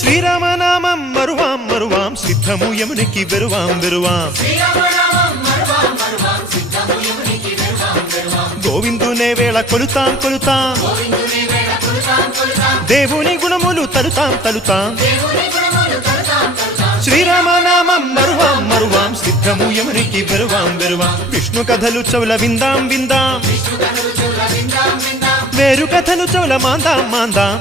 శ్రీరామనామం మరువాం మరువాం సిద్ధము యమునికి వెరువాం వెరువాం గోవిందునే వేళ కొలుతాం కొలుతాం దేవుని గుణములు తలుతాం తలుతాం శ్రీరామనామం మరువాం మరువాం సిద్ధము యమునికి వెరువాం వెరువాం విష్ణు కథలు చెవుల విందాం విందాం వేరు కథలు చెవుల మాందాం మాందాం